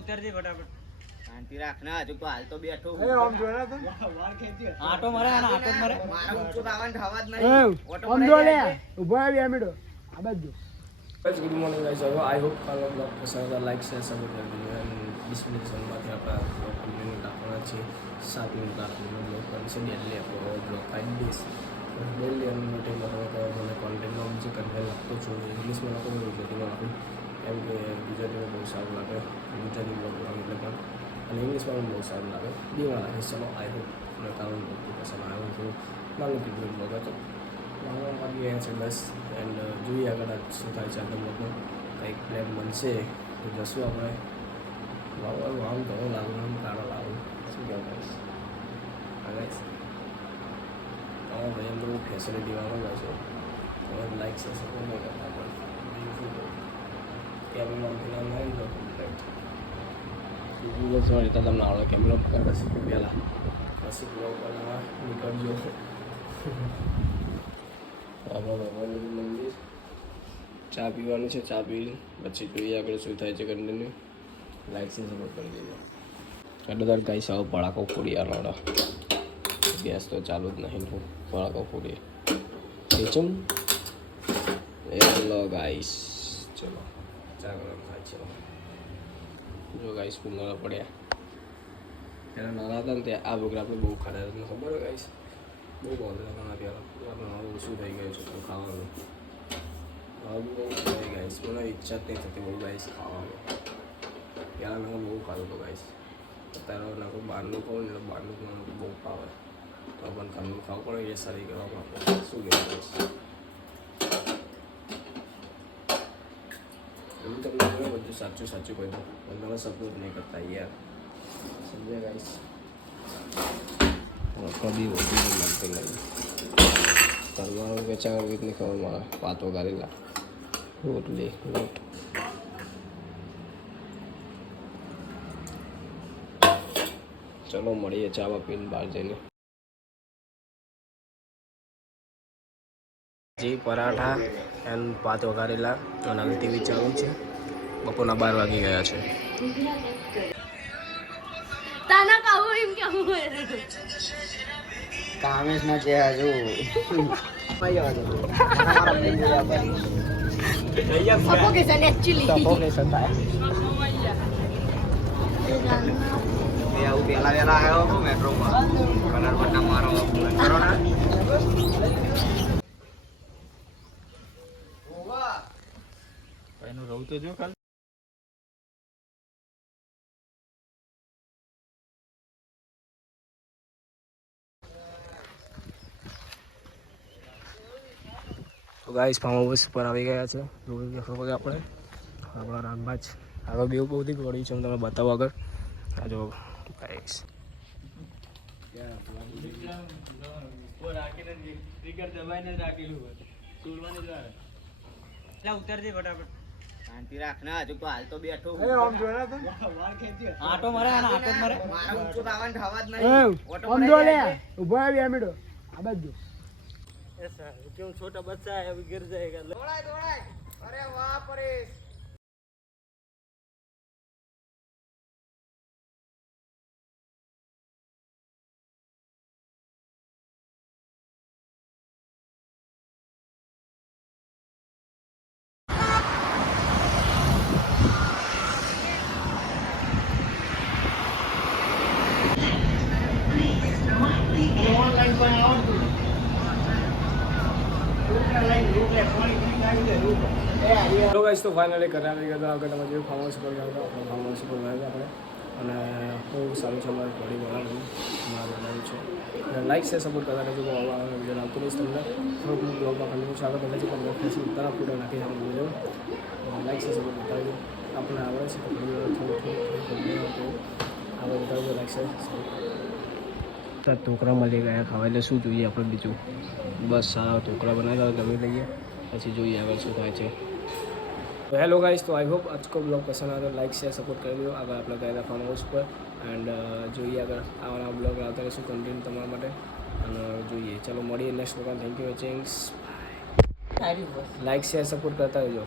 ઉતર દે ફટાફટ. શાંતિ રાખ ને, હજુ તો હાલ તો બેઠો. આમ જોયા તો આટો મારે આટો મારે. મારા ઊંચો દાવાનું થવા જ એ નહીં. ઓટો આમ જો લે ઉભો આવી આમેડો આ બાજુ guys, good morning guys. I hope all of you પસંદ લાઈક શેર સબસ્ક્રાઇબ કરી દેજો અને 20 મિનિટ સમયમાંથી આપણા કમ્પ્લીટ રાખવાના છે 7 મિનિટ રાખવાનો બ્લોગ બનશે ડેલી આપણો બ્લોગ 5 days ડેલી અને મોટેમાં મને કોન્ટેન્ટમાં જે કન્ટેન્ટ લખતો છું ઇંગ્લિશમાં લખું ગુજરાતીમાં લખું કેમ કે ગુજરાતીમાં બહુ સારું લાગે ગુજરાતી બ્લોગ એટલે પણ અને ઇંગ્લિશમાં પણ બહુ સારું લાગે બેમાં લાગે ચલો આઈ હોપ મને કારણ પસંદ આવ્યું હતું નાનું કેટલું બ્લોગ હતો આવી ગયા છે બસ એન્ડ જોઈએ આગળ શું થાય છે આગળ લોકો કંઈક પ્લેન બનશે તો જશું આપણે વાવવાનું આમ ઘણું લાગુ આમ કાળો લાવું શું કહેવું ગાઈશ હા ગાઈશ હા ભાઈ એમ તો બહુ ફેસિલિટી વાળો હોય છે તમે લાઈક છે સપોર્ટ નહીં કરતા પણ બીજું શું કહું કેમેરામાં પેલા નહીં તો કમ્પ્લેટ ગૂગલ સમય તો તમને આવડે કેમેરા પકડે શીખવું પહેલાં પછી બ્લોગ બનાવવા નીકળજો આપણા ભગવાનનું મંદિર ચા પીવાનું છે ચા પી પછી જોઈએ આગળ શું થાય છે કન્ટિન્યુ લાઈક છે સપોર્ટ કરી દેજો એટલે તાર ગાઈસ આવો પડાકો ફોડી આનો ગેસ તો ચાલુ જ નહીં પડાકો ફોડી ચમ હેલો ગાઈસ ચલો ચા ગરમ થાય છે જો ગાઈસ કુંડળા પડ્યા એના નાના હતા ને ત્યાં આ બોગરા આપણે બહુ ખાતા તમને ખબર હોય ગાઈસ બહુ બોલતા હતા આપણે હવે ઓછું થઈ ગયું છે તો ખાવાનું હવે બહુ થઈ ગાઈસ મને ઈચ્છા જ નહીં થતી બહુ ગાઈસ ખાવાનું ત્યારે મેં બહુ ખાધું હતું ગાઈસ અત્યારે નાખો બહારનું ખાવું ને એટલે બહારનું મને બહુ ભાવે તો પણ ઘરનું ખાવું પડે એ સારી કરવા આપણે શું કહેવાય ગાઈસ એવું તમને કહ્યું બધું સાચું સાચું કહી દઉં પણ તમે સપોર્ટ નહીં કરતા યાર સમજ્યા ગાઈસ કદી વધુ લાગતી નહીં કરવાનું કે ચાર વીકની ખબર મારે પાતો કરેલા રોટલી લોટ ચલો મળીએ ચાવા પીને બહાર જઈને જી પરાઠા એન્ડ ભાત વઘારેલા અને હવે ટીવી ચાલુ છે બપોરના 12 વાગી ગયા છે તાના કાવું એમ કેવું કામે જ ના છે હજુ સફોકેશન એક્ચ્યુઅલી સફોકેશન થાય આવું પેલા વેલા આવ્યો મેટ્રોમાં કલર બટન મારો કરો ને એનું રહું તો જો ખાલી. તો ગાઈસ ફાર્મ હાઉસ પર આવી ગયા છે જોઈ દેખો કે આપણે આપણા રામબાજ આગળ બહુ બધી ગોળી છે હું તમને બતાવું આગળ આ જો ગાઈસ ઉતર દે ફટાફટ. શાંતિ રાખ ને, હજુ તો હાલ તો બેઠો. આમ જોયા તો આટો મારે આટો મારે. મારા ઊંચો દાવાનું થવા જ એ નહીં. ઓટો આમ જો લે ઉભો આવી આમેડો આ બાજુ ऐसा क्यों छोटा बच्चा है अभी गिर जाएगा. દોડાય દોડાય. અરે વાહ પરેશ. હેલો ગાઈસ તો ફાઇનલી ઘરે આવી ગયા આગળ તમે જેવું ફાર્મ હાઉસ પર ગયા હતા આપણે ફાર્મ હાઉસ પર ગયા હતા આપણે અને બહુ સારું છે અમારે ઘડી બનાવ્યું અમારે બનાવ્યું છે લાઈક છે સપોર્ટ કરતા રહેજો બહુ આવવાનો વિડીયો આવતો રહીશ તમને થોડુંક બ્લોગમાં કન્ટિન્યુ છે આગળ બધા છે પણ ફેસબુક તરફ ફોટો નાખી જવાનું ભૂલજો લાઈક છે સપોર્ટ કરતા રહેજો આપણને આવડે છે તો થોડું આગળ બતાવજો લાઈક છે સપોર્ટ ઢોકળા મળી ગયા ખાવા એટલે શું જોઈએ આપણે બીજું બસ સારા ઢોકળા બનાવેલા જમી લઈએ પછી જોઈએ આગળ શું થાય છે તો હેલો ગાઈસ તો આઈ હોપ આજકો બ્લોગ પસંદ આવે તો લાઈક શેર સપોર્ટ કરી દો આગળ આપણે ગયેલા ફાર્મ હાઉસ પર એન્ડ જોઈએ આગળ આવાના બ્લોગ આવતા રહીશું કન્ટિન્યુ તમારા માટે અને જોઈએ ચલો મળીએ next blog thank you watching like share support કરતા રહેજો